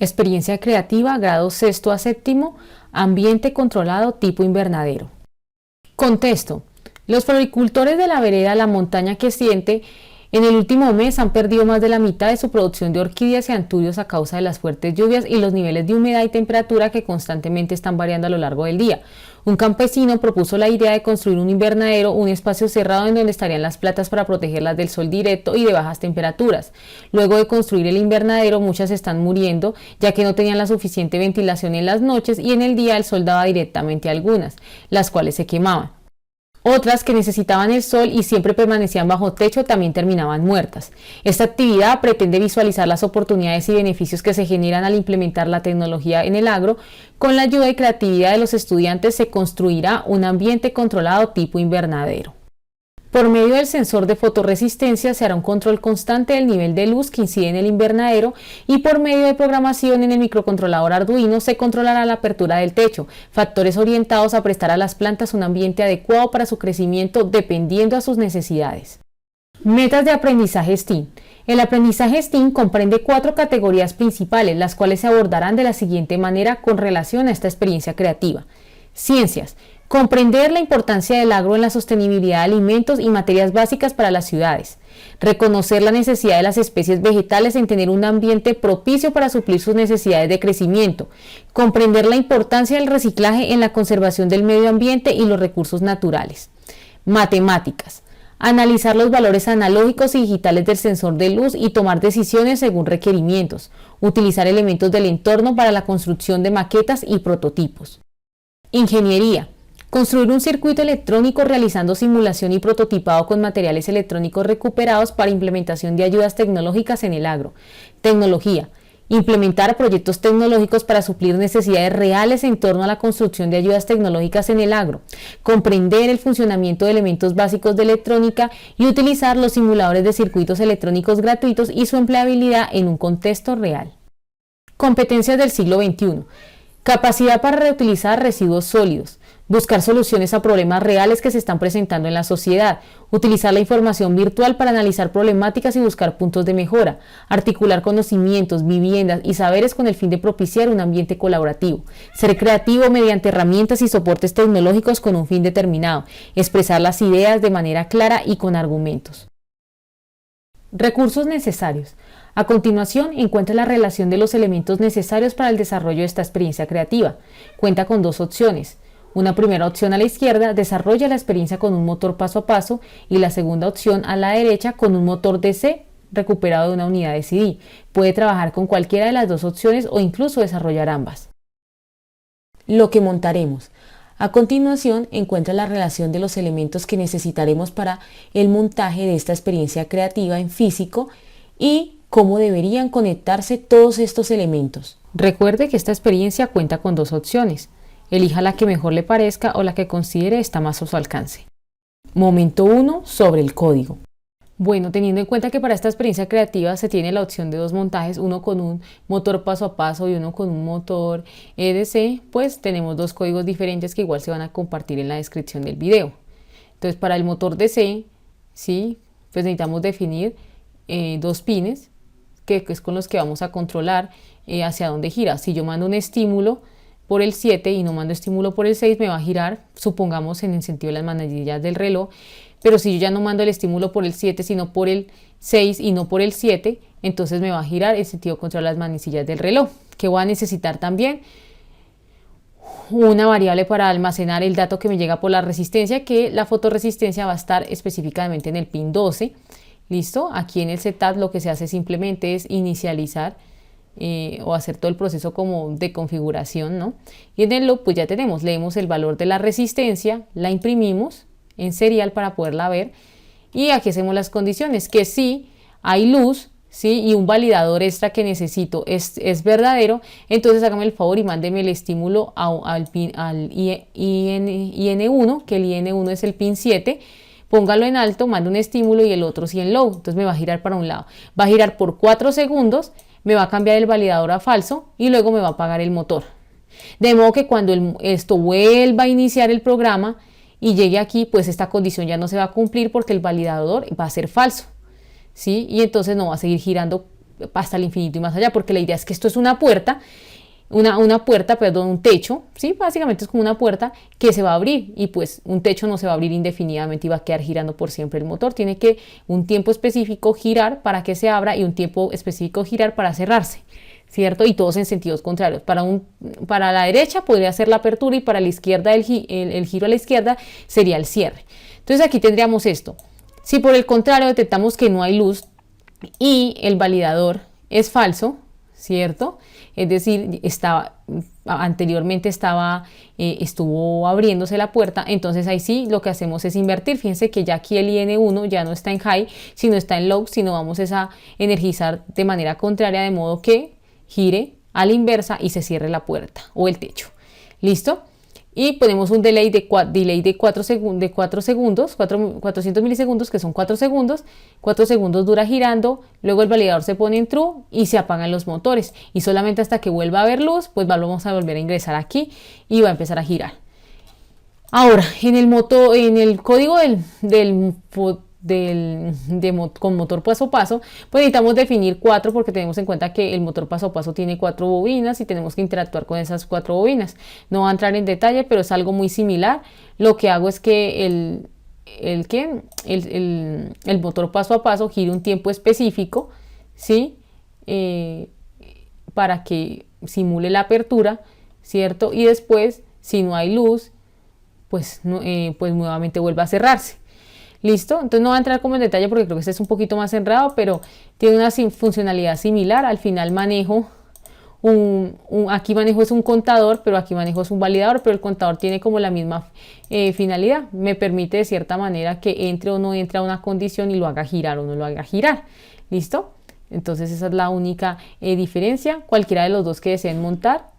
Experiencia creativa, grado sexto a séptimo, ambiente controlado tipo invernadero. Contexto. Los floricultores de la vereda La Montaña Creciente en el último mes han perdido más de la mitad de su producción de orquídeas y anturios a causa de las fuertes lluvias y los niveles de humedad y temperatura que constantemente están variando a lo largo del día. Un campesino propuso la idea de construir un invernadero, un espacio cerrado en donde estarían las plantas para protegerlas del sol directo y de bajas temperaturas. Luego de construir el invernadero, muchas están muriendo, ya que no tenían la suficiente ventilación en las noches y en el día el sol daba directamente a algunas, las cuales se quemaban. Otras que necesitaban el sol y siempre permanecían bajo techo también terminaban muertas. Esta actividad pretende visualizar las oportunidades y beneficios que se generan al implementar la tecnología en el agro. Con la ayuda y creatividad de los estudiantes se construirá un ambiente controlado tipo invernadero. Por medio del sensor de fotorresistencia se hará un control constante del nivel de luz que incide en el invernadero y por medio de programación en el microcontrolador Arduino se controlará la apertura del techo, factores orientados a prestar a las plantas un ambiente adecuado para su crecimiento dependiendo a sus necesidades. Metas de aprendizaje STEAM. El aprendizaje STEAM comprende 4 categorías principales, las cuales se abordarán de la siguiente manera con relación a esta experiencia creativa. Ciencias. Comprender la importancia del agro en la sostenibilidad de alimentos y materias básicas para las ciudades. Reconocer la necesidad de las especies vegetales en tener un ambiente propicio para suplir sus necesidades de crecimiento. Comprender la importancia del reciclaje en la conservación del medio ambiente y los recursos naturales. Matemáticas. Analizar los valores analógicos y digitales del sensor de luz y tomar decisiones según requerimientos. Utilizar elementos del entorno para la construcción de maquetas y prototipos. Ingeniería. Construir un circuito electrónico realizando simulación y prototipado con materiales electrónicos recuperados para implementación de ayudas tecnológicas en el agro. Tecnología. Implementar proyectos tecnológicos para suplir necesidades reales en torno a la construcción de ayudas tecnológicas en el agro. Comprender el funcionamiento de elementos básicos de electrónica y utilizar los simuladores de circuitos electrónicos gratuitos y su empleabilidad en un contexto real. Competencias del siglo XXI. Capacidad para reutilizar residuos sólidos. Buscar soluciones a problemas reales que se están presentando en la sociedad, utilizar la información virtual para analizar problemáticas y buscar puntos de mejora, articular conocimientos, viviendas y saberes con el fin de propiciar un ambiente colaborativo, ser creativo mediante herramientas y soportes tecnológicos con un fin determinado, expresar las ideas de manera clara y con argumentos. Recursos necesarios. A continuación, encuentra la relación de los elementos necesarios para el desarrollo de esta experiencia creativa. Cuenta con 2 opciones. Una primera opción a la izquierda desarrolla la experiencia con un motor paso a paso y la segunda opción a la derecha con un motor DC recuperado de una unidad de CD. Puede trabajar con cualquiera de las 2 opciones o incluso desarrollar ambas. Lo que montaremos. A continuación encuentra la relación de los elementos que necesitaremos para el montaje de esta experiencia creativa en físico y cómo deberían conectarse todos estos elementos. Recuerde que esta experiencia cuenta con 2 opciones. Elija la que mejor le parezca o la que considere está más a su alcance. Momento 1. Sobre el código. Bueno, teniendo en cuenta que para esta experiencia creativa se tiene la opción de 2 montajes, uno con un motor paso a paso y uno con un motor EDC, pues tenemos 2 códigos diferentes que igual se van a compartir en la descripción del video. Entonces, para el motor DC, ¿sí? Pues necesitamos definir 2 pines, que es con los que vamos a controlar hacia dónde gira. Si yo mando un estímulo por el 7 y no mando estímulo por el 6, me va a girar, supongamos, en el sentido de las manecillas del reloj. Pero si yo ya no mando el estímulo por el 7, sino por el 6 y no por el 7, entonces me va a girar en sentido contrario a las manecillas del reloj. Que voy a necesitar también una variable para almacenar el dato que me llega por la resistencia, que la fotorresistencia va a estar específicamente en el pin 12. ¿Listo? Aquí en el setup lo que se hace simplemente es inicializar o hacer todo el proceso como de configuración, ¿no? Y en el loop pues ya tenemos, leemos el valor de la resistencia, la imprimimos en serial para poderla ver y aquí hacemos las condiciones, que si hay luz, ¿sí? Y un validador extra que necesito es verdadero, entonces hágame el favor y mándeme el estímulo al IN1, que el IN1 es el pin 7, póngalo en alto, mande un estímulo y el otro sí en low, entonces me va a girar para un lado, va a girar por 4 segundos, me va a cambiar el validador a falso y luego me va a apagar el motor. De modo que cuando esto vuelva a iniciar el programa y llegue aquí, pues esta condición ya no se va a cumplir porque el validador va a ser falso, ¿sí? Y entonces no va a seguir girando hasta el infinito y más allá, porque la idea es que esto es una puerta, un techo, ¿sí? Básicamente es como una puerta que se va a abrir y pues un techo no se va a abrir indefinidamente y va a quedar girando por siempre. El motor tiene que un tiempo específico girar para que se abra y un tiempo específico girar para cerrarse, ¿cierto? Y todos en sentidos contrarios. Para la derecha podría ser la apertura y para la izquierda el giro a la izquierda sería el cierre. Entonces aquí tendríamos esto. Si por el contrario detectamos que no hay luz y el validador es falso, ¿cierto? Es decir, anteriormente estuvo abriéndose la puerta, entonces ahí sí lo que hacemos es invertir. Fíjense que ya aquí el IN1 ya no está en high, sino está en low, sino vamos a energizar de manera contraria, de modo que gire a la inversa y se cierre la puerta o el techo. ¿Listo? Y ponemos un delay de 4 segundos, 400 milisegundos, que son 4 segundos. 4 segundos dura girando, luego el validador se pone en true y se apagan los motores. Y solamente hasta que vuelva a haber luz, pues vamos a volver a ingresar aquí y va a empezar a girar. Ahora, en el código con motor paso a paso, pues necesitamos definir 4 porque tenemos en cuenta que el motor paso a paso tiene 4 bobinas y tenemos que interactuar con esas 4 bobinas. No va a entrar en detalle, pero es algo muy similar. Lo que hago es que el motor paso a paso gire un tiempo específico, ¿sí? Para que simule la apertura, ¿cierto? Y después, si no hay luz, pues nuevamente vuelve a cerrarse. ¿Listo? Entonces no voy a entrar como en detalle porque creo que este es un poquito más enredado, pero tiene una funcionalidad similar. Al final manejo aquí manejo es un contador, pero aquí manejo es un validador, pero el contador tiene como la misma finalidad. Me permite de cierta manera que entre o no entre a una condición y lo haga girar o no lo haga girar. ¿Listo? Entonces esa es la única diferencia. Cualquiera de los dos que deseen montar,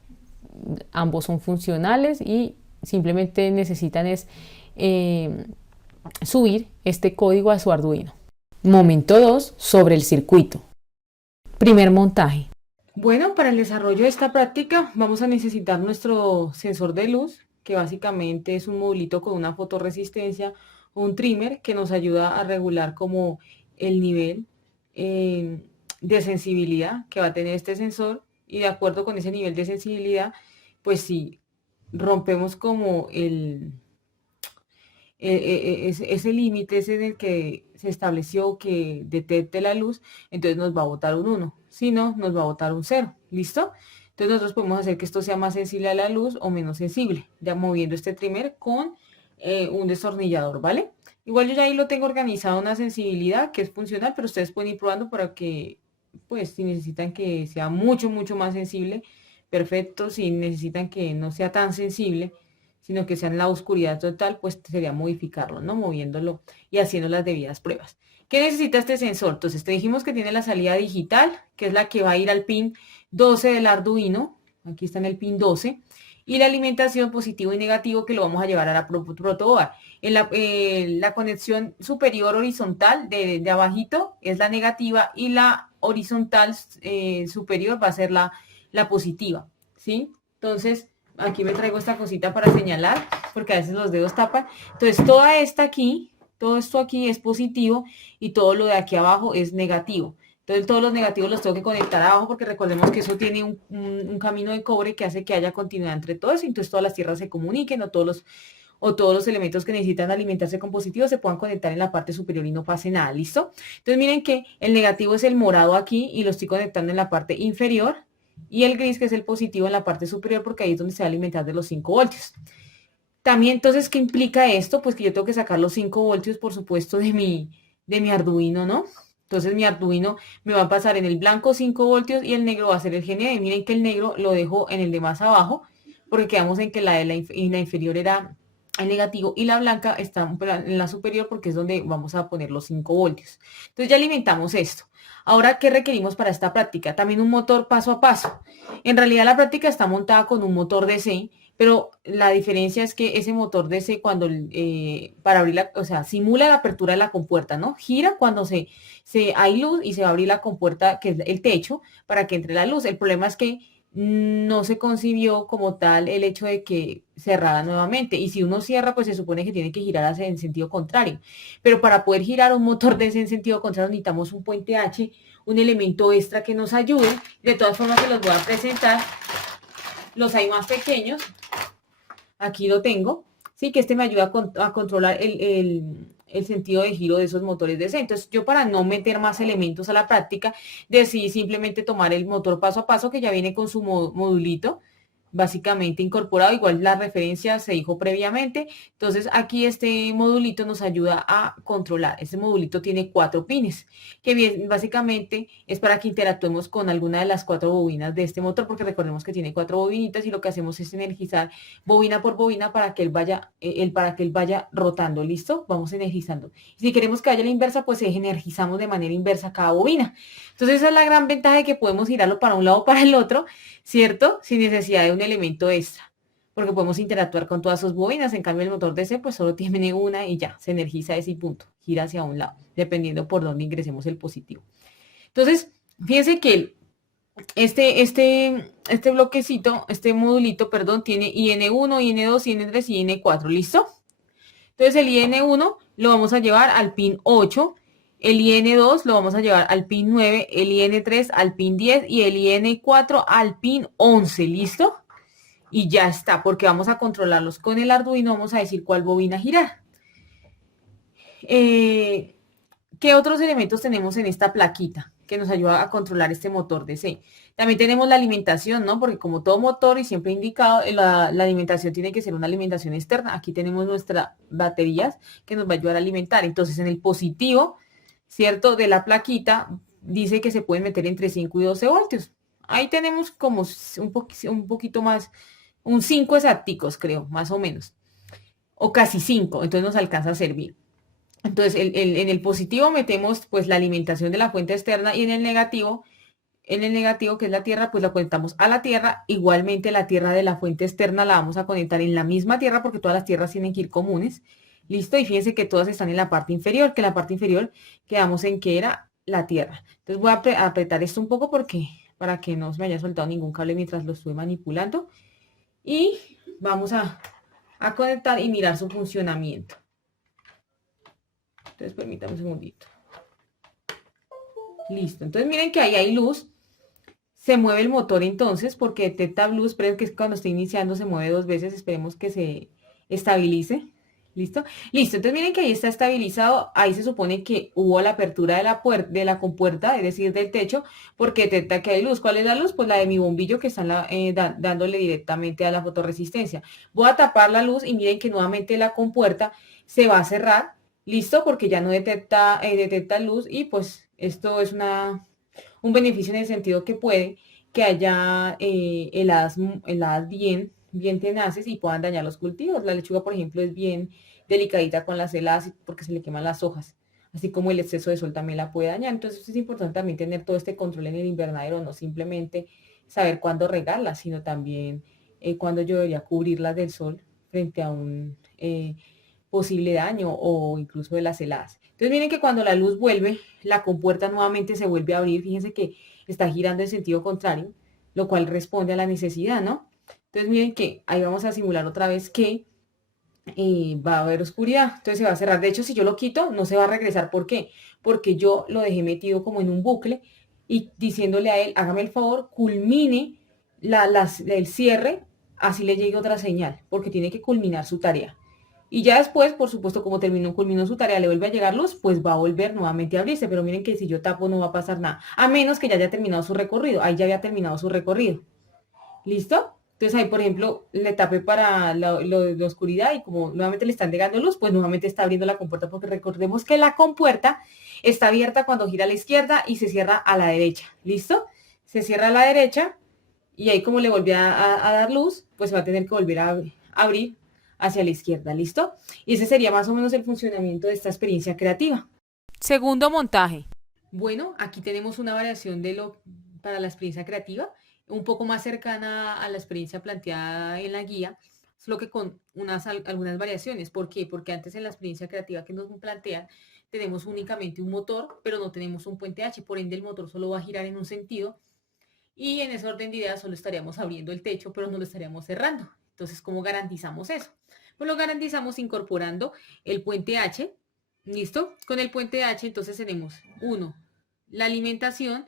ambos son funcionales y simplemente necesitan subir este código a su Arduino. Momento 2, sobre el circuito. Primer montaje. Bueno, para el desarrollo de esta práctica vamos a necesitar nuestro sensor de luz, que básicamente es un modulito con una fotorresistencia o un trimmer que nos ayuda a regular como el nivel de sensibilidad que va a tener este sensor, y de acuerdo con ese nivel de sensibilidad, pues si rompemos como ese límite ese en el que se estableció que detecte la luz, entonces nos va a botar un 1, si no, nos va a botar un 0, ¿listo? Entonces nosotros podemos hacer que esto sea más sensible a la luz o menos sensible, ya moviendo este trimmer con un destornillador, ¿vale? Igual yo ya ahí lo tengo organizado una sensibilidad que es funcional, pero ustedes pueden ir probando para que, pues, si necesitan que sea mucho, mucho más sensible, perfecto. Si necesitan que no sea tan sensible, sino que sea en la oscuridad total, pues sería modificarlo, ¿no? Moviéndolo y haciendo las debidas pruebas. ¿Qué necesita este sensor? Entonces, te dijimos que tiene la salida digital, que es la que va a ir al pin 12 del Arduino. Aquí está en el pin 12. Y la alimentación positivo y negativo, que lo vamos a llevar a la protoboard. En la conexión superior horizontal de abajito es la negativa y la horizontal superior va a ser la positiva, ¿sí? Entonces, aquí me traigo esta cosita para señalar, porque a veces los dedos tapan. Entonces, toda esta aquí, todo esto aquí es positivo y todo lo de aquí abajo es negativo. Entonces, todos los negativos los tengo que conectar abajo porque recordemos que eso tiene un camino de cobre que hace que haya continuidad entre todos y entonces todas las tierras se comuniquen o todos los elementos que necesitan alimentarse con positivos se puedan conectar en la parte superior y no pase nada, ¿listo? Entonces, miren que el negativo es el morado aquí y lo estoy conectando en la parte inferior, y el gris, que es el positivo, en la parte superior, porque ahí es donde se va a alimentar de los 5 voltios. También, entonces, ¿qué implica esto? Pues que yo tengo que sacar los 5 voltios, por supuesto, de mi Arduino, ¿no? Entonces, mi Arduino me va a pasar en el blanco 5 voltios y el negro va a ser el GND. Miren que el negro lo dejo en el de más abajo, porque quedamos en que la inferior era el negativo y la blanca está en la superior porque es donde vamos a poner los 5 voltios. Entonces, ya alimentamos esto. Ahora, ¿qué requerimos para esta práctica? También un motor paso a paso. En realidad la práctica está montada con un motor DC, pero la diferencia es que ese motor DC cuando, para abrir o sea, simula la apertura de la compuerta, ¿no? Gira cuando hay luz y se va a abrir la compuerta, que es el techo, para que entre la luz. El problema es que no se concibió como tal el hecho de que cerrara nuevamente, y si uno cierra pues se supone que tiene que girar en sentido contrario, pero para poder girar un motor de ese en sentido contrario necesitamos un puente H un elemento extra que nos ayude. De todas formas se los voy a presentar. Los hay más pequeños. Aquí lo tengo. Sí, que este me ayuda a controlar el sentido de giro de esos motores DC. Entonces, yo para no meter más elementos a la práctica, decidí simplemente tomar el motor paso a paso que ya viene con su modulito básicamente incorporado, igual la referencia se dijo previamente. Entonces aquí este modulito nos ayuda a controlar. Este modulito tiene 4 pines, que bien, básicamente es para que interactuemos con alguna de las 4 bobinas de este motor, porque recordemos que tiene 4 bobinitas y lo que hacemos es energizar bobina por bobina para que él vaya rotando. ¿Listo? Vamos energizando. Si queremos que haya la inversa, pues energizamos de manera inversa cada bobina. Entonces esa es la gran ventaja de que podemos girarlo para un lado o para el otro, ¿cierto? Sin necesidad de un elemento extra, porque podemos interactuar con todas sus bobinas. En cambio, el motor DC pues solo tiene una y ya, se energiza ese punto, gira hacia un lado, dependiendo por dónde ingresemos el positivo. Entonces, fíjense que este bloquecito, este modulito, perdón, tiene IN1, IN2, IN3 y IN4, ¿listo? Entonces el IN1 lo vamos a llevar al pin 8, el IN2 lo vamos a llevar al pin 9, el IN3 al pin 10 y el IN4 al pin 11, ¿listo? Y ya está, porque vamos a controlarlos con el Arduino, vamos a decir cuál bobina girar. ¿Qué otros elementos tenemos en esta plaquita que nos ayuda a controlar este motor DC? También tenemos la alimentación, ¿no? Porque como todo motor, y siempre he indicado, la alimentación tiene que ser una alimentación externa. Aquí tenemos nuestras baterías que nos va a ayudar a alimentar. Entonces, en el positivo, ¿cierto? De la plaquita, dice que se pueden meter entre 5 y 12 voltios. Ahí tenemos como un poquito más, un 5 exacticos, creo, más o menos. O casi 5, entonces nos alcanza a servir. Entonces, en el positivo metemos pues la alimentación de la fuente externa y en el negativo que es la tierra, pues la conectamos a la tierra. Igualmente la tierra de la fuente externa la vamos a conectar en la misma tierra porque todas las tierras tienen que ir comunes. ¿Listo? Y fíjense que todas están en la parte inferior, que la parte inferior quedamos en que era la tierra. Entonces voy a apretar esto un poco porque para que no se me haya soltado ningún cable mientras lo estuve manipulando. Y vamos a conectar y mirar su funcionamiento. Entonces, permítame un segundito. Listo. Entonces, miren que ahí hay luz. Se mueve el motor entonces porque detecta luz, pero que cuando está iniciando se mueve 2 veces. Esperemos que se estabilice. ¿Listo? Listo. Entonces, miren que ahí está estabilizado. Ahí se supone que hubo la apertura de la compuerta, es decir, del techo, porque detecta que hay luz. ¿Cuál es la luz? Pues la de mi bombillo que están dándole directamente a la fotorresistencia. Voy a tapar la luz y miren que nuevamente la compuerta se va a cerrar. ¿Listo? Porque ya no detecta luz y pues esto es un beneficio en el sentido que puede que haya heladas bien tenaces y puedan dañar los cultivos. La lechuga, por ejemplo, es bien delicadita con las heladas porque se le queman las hojas, así como el exceso de sol también la puede dañar. Entonces es importante también tener todo este control en el invernadero, no simplemente saber cuándo regarlas, sino también cuándo yo debería cubrirlas del sol frente a un posible daño o incluso de las heladas. Entonces miren que cuando la luz vuelve, la compuerta nuevamente se vuelve a abrir. Fíjense que está girando en sentido contrario, lo cual responde a la necesidad, ¿no? Entonces miren que ahí vamos a simular otra vez que va a haber oscuridad. Entonces se va a cerrar. De hecho, si yo lo quito, no se va a regresar. ¿Por qué? Porque yo lo dejé metido como en un bucle y diciéndole a él, hágame el favor, culmine el cierre, así le llegue otra señal, porque tiene que culminar su tarea. Y ya después, por supuesto, como culminó su tarea, le vuelve a llegar luz, pues va a volver nuevamente a abrirse. Pero miren que si yo tapo no va a pasar nada. A menos que ya haya terminado su recorrido. Ahí ya había terminado su recorrido. ¿Listo? Entonces ahí, por ejemplo, le tapé para la oscuridad y como nuevamente le están llegando luz, pues nuevamente está abriendo la compuerta porque recordemos que la compuerta está abierta cuando gira a la izquierda y se cierra a la derecha. ¿Listo? Se cierra a la derecha y ahí como le volví a dar luz, pues va a tener que volver a abrir hacia la izquierda, ¿listo? Y ese sería más o menos el funcionamiento de esta experiencia creativa. Segundo montaje. Bueno, aquí tenemos una variación para la experiencia creativa, un poco más cercana a la experiencia planteada en la guía, solo que con algunas variaciones. ¿Por qué? Porque antes en la experiencia creativa que nos plantean, tenemos únicamente un motor, pero no tenemos un puente H, por ende el motor solo va a girar en un sentido y en ese orden de ideas solo estaríamos abriendo el techo, pero no lo estaríamos cerrando. Entonces, ¿cómo garantizamos eso? Pues lo garantizamos incorporando el puente H. ¿Listo? Con el puente H entonces tenemos 1, la alimentación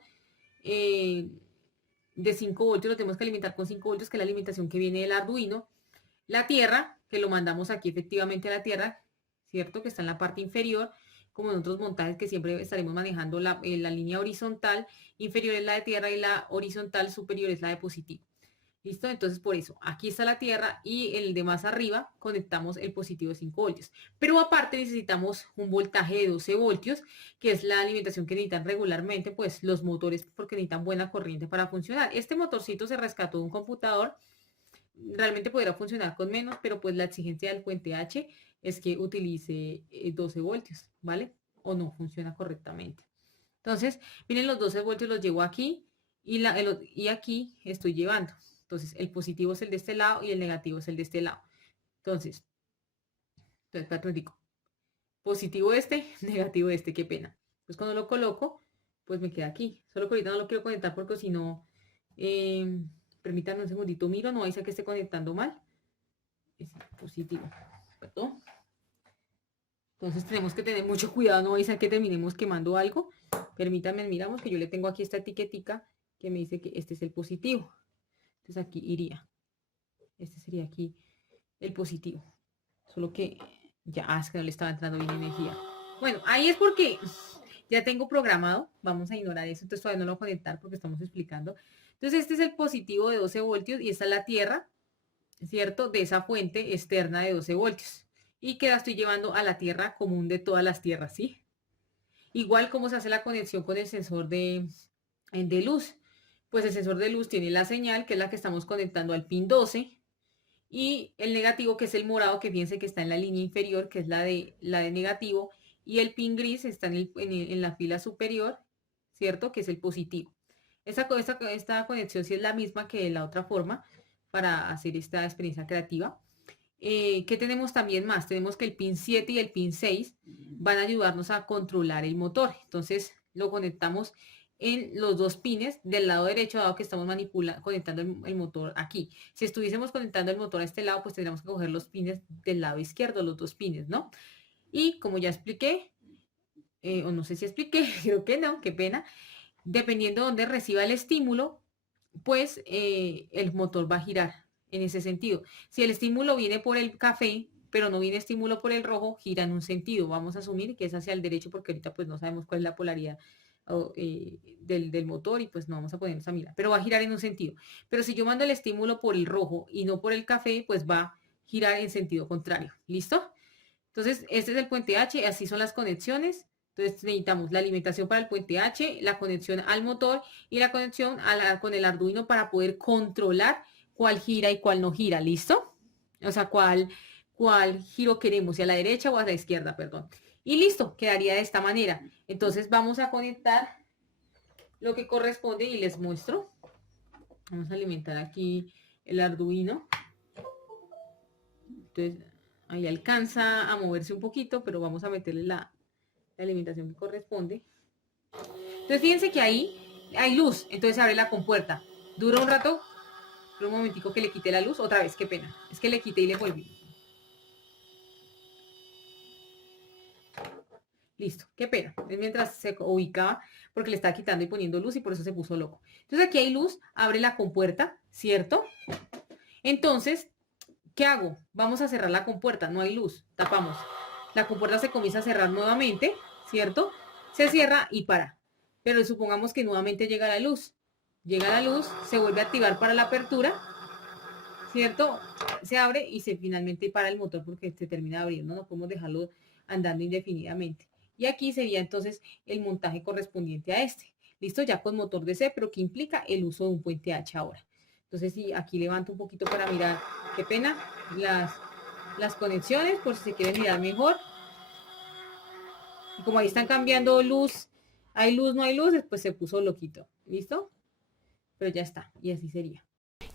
de 5 voltios, lo tenemos que alimentar con 5 voltios, que es la alimentación que viene del Arduino. La tierra, que lo mandamos aquí efectivamente a la tierra, ¿cierto? Que está en la parte inferior, como en otros montajes que siempre estaremos manejando la línea horizontal inferior es la de tierra y la horizontal superior es la de positivo. ¿Listo? Entonces, por eso, aquí está la tierra y el de más arriba conectamos el positivo de 5 voltios. Pero aparte necesitamos un voltaje de 12 voltios, que es la alimentación que necesitan regularmente, pues, los motores, porque necesitan buena corriente para funcionar. Este motorcito se rescató de un computador, realmente podrá funcionar con menos, pero pues la exigencia del puente H es que utilice 12 voltios, ¿vale? O no funciona correctamente. Entonces, miren, los 12 voltios los llevo aquí y aquí estoy llevando. Entonces, el positivo es el de este lado y el negativo es el de este lado. Entonces espérate un digo. Positivo este, negativo este, qué pena. Pues cuando lo coloco, pues me queda aquí. Solo que ahorita no lo quiero conectar porque si no, permítanme un segundito, miro, no vais a que esté conectando mal. Es positivo, perdón. Entonces tenemos que tener mucho cuidado, no vais a que terminemos quemando algo. Permítanme, miramos que yo le tengo aquí esta etiquetica que me dice que este es el positivo. Entonces aquí iría. Este sería aquí el positivo. Solo que ya, es que no le estaba entrando bien energía. Bueno, ahí es porque ya tengo programado. Vamos a ignorar eso. Entonces todavía no lo voy a conectar porque estamos explicando. Entonces este es el positivo de 12 voltios y esta es la tierra, ¿cierto? De esa fuente externa de 12 voltios. Y que la estoy llevando a la tierra común de todas las tierras, ¿sí? Igual como se hace la conexión con el sensor de luz. Pues el sensor de luz tiene la señal, que es la que estamos conectando al pin 12, y el negativo, que es el morado, que fíjense que está en la línea inferior, que es la de negativo, y el pin gris está en la fila superior, ¿cierto? Que es el positivo. Esta conexión sí es la misma que de la otra forma para hacer esta experiencia creativa. ¿Qué tenemos también más? Tenemos que el pin 7 y el pin 6 van a ayudarnos a controlar el motor. Entonces lo conectamos en los dos pines del lado derecho, dado que estamos conectando el motor aquí. Si estuviésemos conectando el motor a este lado, pues tendríamos que coger los pines del lado izquierdo, los dos pines, ¿no? Y como ya expliqué, o no sé si expliqué, creo que no, qué pena, dependiendo de dónde reciba el estímulo, pues el motor va a girar en ese sentido. Si el estímulo viene por el café, pero no viene estímulo por el rojo, gira en un sentido. Vamos a asumir que es hacia el derecho porque ahorita pues no sabemos cuál es la polaridad del motor y pues no vamos a ponernos a mirar, pero va a girar en un sentido. Pero si yo mando el estímulo por el rojo y no por el café, pues va a girar en sentido contrario. ¿Listo? Entonces, este es el puente H, así son las conexiones. Entonces necesitamos la alimentación para el puente H, la conexión al motor y la conexión con el Arduino para poder controlar cuál gira y cuál no gira. ¿Listo? O sea, cuál giro queremos, si a la derecha o a la izquierda, perdón. Y listo, quedaría de esta manera. Entonces vamos a conectar lo que corresponde y les muestro. Vamos a alimentar aquí el Arduino. Entonces ahí alcanza a moverse un poquito, pero vamos a meterle la alimentación que corresponde. Entonces fíjense que ahí hay luz, entonces se abre la compuerta. Dura un rato, pero un momentico que le quité la luz. Otra vez, qué pena. Es que le quité y le volví. Listo, qué pena. Es mientras se ubicaba porque le estaba quitando y poniendo luz y por eso se puso loco. Entonces aquí hay luz, abre la compuerta, ¿cierto? Entonces, ¿qué hago? Vamos a cerrar la compuerta, no hay luz, tapamos. La compuerta se comienza a cerrar nuevamente, ¿cierto? Se cierra y para. Pero supongamos que nuevamente llega la luz. Llega la luz, se vuelve a activar para la apertura, ¿cierto? Se abre y finalmente para el motor porque se termina abriendo, no podemos dejarlo andando indefinidamente. Y aquí sería entonces el montaje correspondiente a este. Listo, ya con motor DC, pero que implica el uso de un puente H ahora. Entonces, sí, aquí levanto un poquito para mirar, qué pena, las conexiones, por si se quiere mirar mejor. Y como ahí están cambiando luz, hay luz, no hay luz, después se puso loquito. ¿Listo? Pero ya está, y así sería.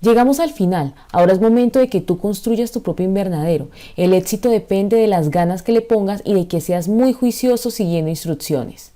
Llegamos al final, ahora es momento de que tú construyas tu propio invernadero. El éxito depende de las ganas que le pongas y de que seas muy juicioso siguiendo instrucciones.